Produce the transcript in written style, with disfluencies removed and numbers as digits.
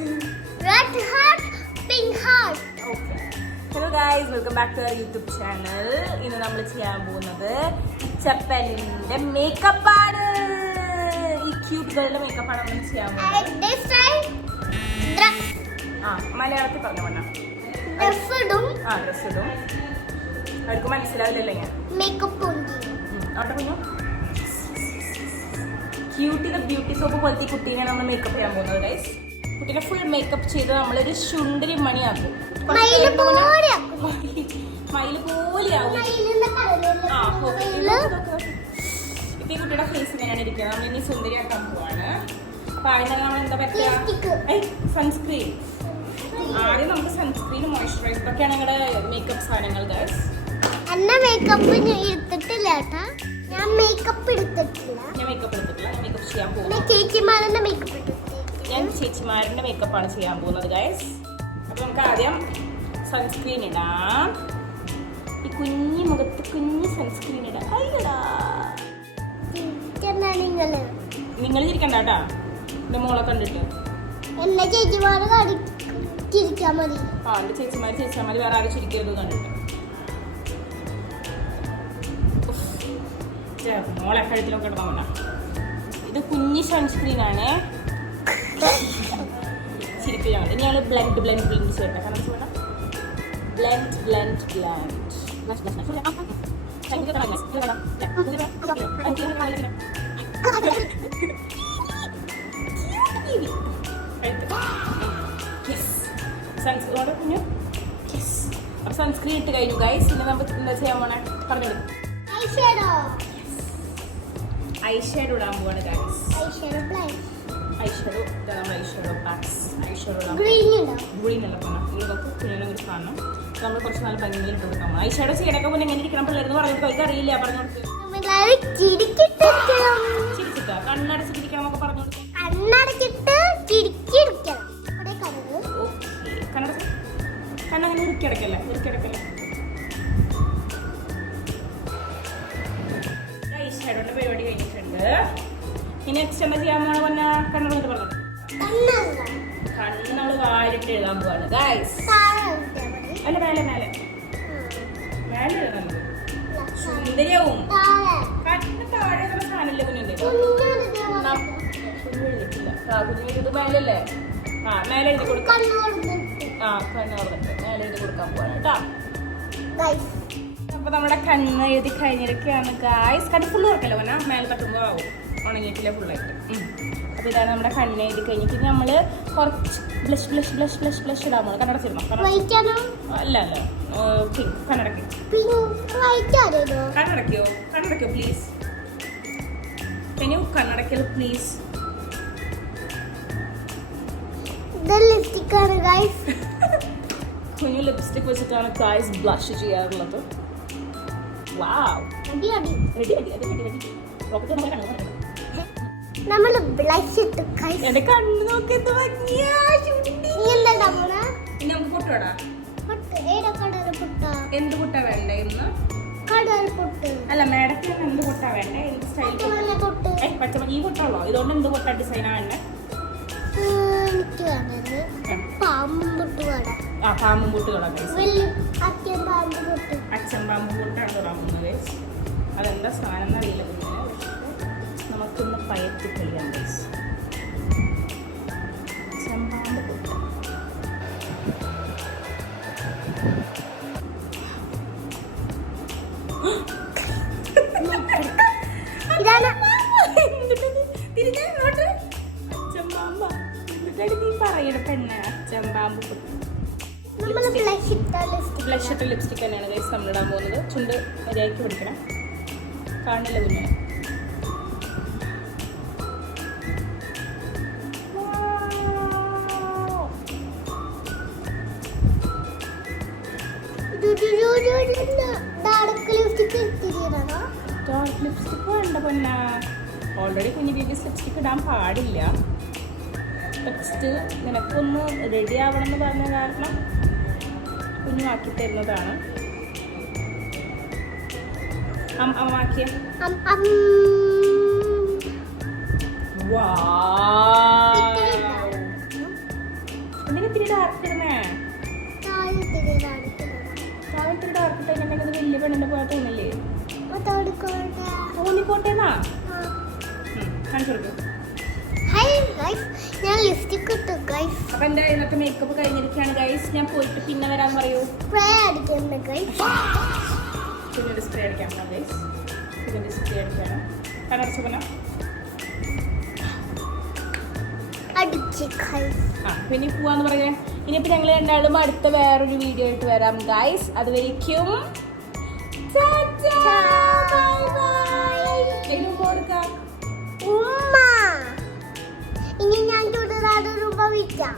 Red heart, pink heart. Okay. Hello guys, welcome back to our YouTube channel. ഇന്ന് നമ്മൾ ചെയ്യാൻ പോകുന്നത് ചപ്പലിന്റെ makeup ആണ്. ഈ ക്യൂട്ട് ഗേളിന്റെ മേക്കപ്പ് ആണ് നമ്മൾ ചെയ്യാൻ പോകുന്നത്. This time, dress. മലയാളത്തിൽ പറഞ്ഞു വേണം. Dress ഇടും. ഡ്രസ് ഇടും. അവർക്ക് മനസ്സിലാവില്ലല്ലോ ഞാൻ. മേക്കപ്പ് ഉണ്ട്. അവിടെ കുഞ്ഞു ക്യൂട്ടിന്റെ ബ്യൂട്ടി സോപ്പ് പോലത്തെ കുട്ടീനെ നമ്മൾ മേക്കപ്പ് ചെയ്യാൻ പോകുന്നത് ഗൈസ്. കുട്ടീനെ ഫുൾ മേക്കപ്പ് ചെയ്ത് നമ്മളൊരു ശുണ്ടരി മണിയാക്കും. മയില് പോലെ ആവും. ഇപ്പൊ ഈ കുട്ടിയുടെ ഫേസ് ഇങ്ങനെയാണ് ഇരിക്കുന്നത്. നമ്മൾ ഇനി സുന്ദരിയാക്കാൻ പോവാണ്. അപ്പൊ അതിനെ നമ്മൾ എന്താ പറ്റുക, സൺസ്ക്രീൻ. ആദ്യം നമുക്ക് സൺസ്ക്രീൻ, മോയ്സ്ചറൈസർ ഒക്കെയാണ് ഞങ്ങളുടെ മേക്കപ്പ് സാധനങ്ങൾ ഗൈസ്. എന്നെ മേക്കപ്പ് എടുത്തിട്ടില്ല കേട്ടാ. ഞാൻ മേക്കപ്പ് എടുത്തിട്ടില്ല. ഞാൻ മേക്കപ്പ് ചെയ്യാൻ പോകുന്നു. ചേച്ചിമാരുടെ മേക്കപ്പ് എടുത്തിട്ടില്ല. ഞാൻ ചേച്ചിമാരുടെ മേക്കപ്പാണ് ചെയ്യാൻ പോകുന്നത് ഗൈസ്. അപ്പൊ നമുക്ക് ആദ്യം സൺസ്ക്രീൻ ഇടാം. ഈ കുഞ്ഞു മുഖത്ത് കുഞ്ഞു സൺസ്ക്രീൻ ഇടാം. അയ്യടാ, നിങ്ങൾ ചിരിക്കണ്ട കേട്ടാ എന്റെ മോളെ കണ്ടിട്ട്. എന്നെ ചേച്ചിമാര് ചിരിക്കാൻ മതി. എന്റെ ചേച്ചിമാര് വേറെ ആരും ചിരിക്കരുത് കണ്ടിട്ട്. മോളെ കഴുത്തിലൊക്കെ ഇടണം. ഇത് കുഞ്ഞി സൺസ്ക്രീൻ ആണ്. ചിരിപ്പിക്കാൻ ഇനി ഞങ്ങൾ ബ്ലെൻഡ് ചേർക്കാം. കാരണം ബ്ലെൻഡ് സൺസ്ക്രീൻ ഇട്ട് കഴിഞ്ഞു ഗൈസ്. ഇനി നമുക്ക് എന്താ ചെയ്യാൻ പോണേ പറഞ്ഞോളൂ. ഐഷാഡോ ഇടാൻ പോവാണ് ഗൈസ്. ഗ്രീൻ അല്ല പോണ ഇതൊക്കെ കുഞ്ഞിനെ കുറിച്ച് കാണണം. നമ്മൾ കുറച്ച് നല്ല ഭംഗിയിൽ ഇട്ട് കൊടുക്കാം. ഐഷാഡോ ചെയ്യണൊക്കെ മുന്നേ എങ്ങനെ ഇരിക്കണം പിള്ളേർന്ന് പറഞ്ഞിട്ട് അവർക്ക് അറിയില്ല. പറഞ്ഞു കൊടുത്ത് ചിരിച്ചിട്ടാ കണ്ണടച്ചിരിക്കണം എന്നൊക്കെ പറഞ്ഞു കൊടുക്കും. കണ്ണങ്ങനെ ഇറുക്കിടക്കല്ലേ. ഐഷാഡോന്റെ പരിപാടി കഴിഞ്ഞിട്ടുണ്ട്. ഇനി നെക്സ്റ്റ് എന്താ ചെയ്യാൻ പോണ പറഞ്ഞ കണ്ണടന്നിട്ട് പറഞ്ഞത് കണ്ണ് നമ്മൾ വാരിട്ട് എഴുതാൻ പോവാണ് ഗൈസ്. അല്ല മേലെ എഴുതാനത് സുന്ദരിയാവും. കണ്ണ് താഴെ സാധനല്ലേ കുഞ്ഞിന്റെ കുഞ്ഞിട്ട് മേലല്ലേ. മേലെ എഴുതി കൊടുക്കാം. കണ്ണ് പറഞ്ഞിട്ട് മേലെ എഴുതി കൊടുക്കാൻ പോവാണ് കേട്ടോ. അപ്പൊ നമ്മുടെ കണ്ണ് എഴുതി കഴിഞ്ഞിരിക്കുകയാണ് ഗൈസ്. കണ്ണ് ഫുള്ള് ഉറക്കല്ലോ പറഞ്ഞാൽ മേലെ തട്ടുമ്പോൾ ആവും. ഉണങ്ങിയിട്ടില്ല ഫുള്ളായിട്ട്. അപ്പൊ ഇതാണ് നമ്മുടെ കണ്ണ് എഴുതി കഴിഞ്ഞിട്ട് നമ്മള് കുറച്ച് ബ്ലഷ് ഇടാൻ പോകുന്നത്. കണ്ണടച്ചിരുന്നോ? അല്ല പിങ്ക്. കണ്ണടക്കോ പ്ലീസ്. കണ്ണടക്കൽ പ്ലീസ്. കുഞ്ഞു ലിപ്സ്റ്റിക് വെച്ചിട്ടാണ് ഗൈസ് ബ്ലഷ് ചെയ്യാറുള്ളത്. വാവ്, എന്റെ കണ്ണ് നോക്കി എന്ത് ഭംഗിയാ. ഇനി നമുക്ക് പൊട്ടോടാ. എന്ത് പൊട്ടാ വേണ്ടേ ഇന്ന്? അല്ല മേഡത്തിന് എന്ത് പൊട്ടാ വേണ്ടേ? എന്ത് സ്റ്റൈൽ പച്ചമണി ഈ പൊട്ടുള്ളോ? ഇതുകൊണ്ട് എന്ത് പൊട്ടാ ഡിസൈനാ വേണ്ടേ? പാമ്പും പൊട്ട് കളാം. അച്ഛൻ പാമ്പ് പൊട്ടാണ് തുടങ്ങുന്നത്. അതെന്താ സാധനം എന്നറിയില്ല കുഞ്ഞിനെ. നമുക്കൊന്ന് പയറ്റി കളിയാം ഗൈസ്. ചെമ്പാമ്പ് പൊട്ട്. നീ പറയണ പെണ്ണ ചെമ്പാമ്പ് പൊട്ട്. ബ്ലഷ് ഇട്ട ലിപ്സ്റ്റിക് തന്നെയാണ് ഗൈസ് നമ്മളിടാൻ പോകുന്നത്. ചുണ്ട് മര്യാദയ്ക്ക് പിടിക്കണം. കാണില്ല കുഞ്ഞിനെ. ഡാർക്ക് ലിപ്സ്റ്റിക് വേണ്ട പൊന്ന. ഓൾറെഡി കുഞ്ഞു ബേബീസ് ലിപ്സ്റ്റിക് ഇടാൻ പാടില്ല. നെക്സ്റ്റ് നിനക്കൊന്ന് റെഡി ആവണം എന്ന് പറഞ്ഞ കാരണം കുഞ്ഞുമാക്കി തരുന്നതാണ്. അമ്മമാക്കിയ എന്തിനാ ഇത്തിരി ഡാർക്ക് ഇടുന്നേ? താഴെ ഇത്തിരി കാണിക്കണം. രാവിലെ ഇത്തിരി ഡാർക്ക് ഇട്ട് കഴിഞ്ഞാൽ വലിയ പെണ്ണിന്റെ പോലെ തോന്നില്ലേ? അതോടുകൂടെ തോന്നിക്കോട്ടേന്നാ കാണിച്ചു കൊടുക്കും. ഹായ് ഗൈസ്, ഞാൻ ലിപ്സ്റ്റിക് ഇട്ടു ഗൈസ്. അപ്പൊ എന്റെ ഇന്നത്തെ മേക്കപ്പ് കഴിഞ്ഞിരിക്കുകയാണ് ഗൈസ്. ഞാൻ പോയിട്ട് പിന്നെ വരാൻ പറയൂ. സ്പ്രേ അടിക്കുന്നു ഗൈസ്. പിന്നെ ഒരു സ്പ്രേ അടിക്കാം ഗൈസ്. പിന്നെ ഒരു സ്പ്രേ അടിക്കണം. കണ്ണടച്ചു പോകാം. അടിച്ച് ഗൈസ്. പിന്നെ പോവാന്ന് പറയാം. ഇനിയിപ്പോൾ ഞങ്ങൾ രണ്ടാളും അടുത്ത വേറൊരു വീഡിയോ ആയിട്ട് വരാം ഗൈസ്. അതുവരേക്കും ഉമ്മ, ഇനി ഞാൻ തുടരാതെ രൂപ വിൽക്കാം.